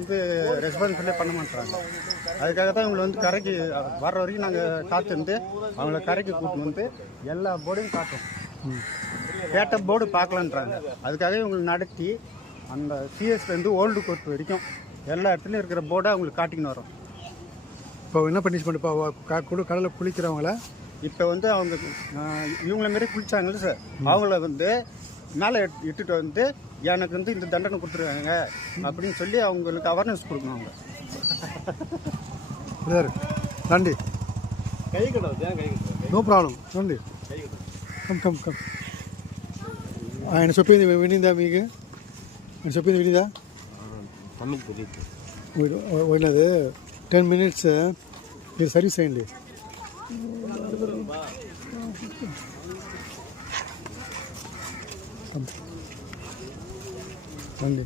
வந்து ரெஸ்பான்சிபிளே பண்ண மாட்டாங்க. அதுக்காக தான் இவங்களை வந்து கரைக்கு வர்ற வரைக்கும் நாங்கள் காத்திருந்து அவங்கள கரைக்கு கூட்டின்னு வந்து எல்லா போர்டையும் காட்டுறோம். கேட்ட போர்டு பார்க்கலான்றாங்க. அதுக்காக இவங்களை நடத்தி அந்த சிஎஸ்லேருந்து ஓல்டு கோர்ட் வரைக்கும் எல்லா இடத்துலையும் இருக்கிற போர்டை அவங்களுக்கு காட்டிக்கின்னு வரோம். இப்போ என்ன பனிஷ்மெண்ட்? இப்போ கடலில் குளிக்கிறவங்கள இப்போ வந்து அவங்க இவங்கள மாரி குளிச்சாங்கல்ல சார், அவங்கள வந்து மேலே இட்டுட்டு வந்து எனக்கு வந்து இந்த தண்டனை கொடுத்துருக்காங்க அப்படின்னு சொல்லி அவங்களுக்கு அவேர்னஸ் கொடுக்கணும். அவங்க நன்றி. கை கட்டுறது నో ప్రాబ్లం రండి. కమ్ ఆయన చెప్పింది వినిందా? మీకు ఆయన చెప్పింది వినిందా? పోయినది 10 minutes మీరు సర్వీస్ చేయండి. రండి.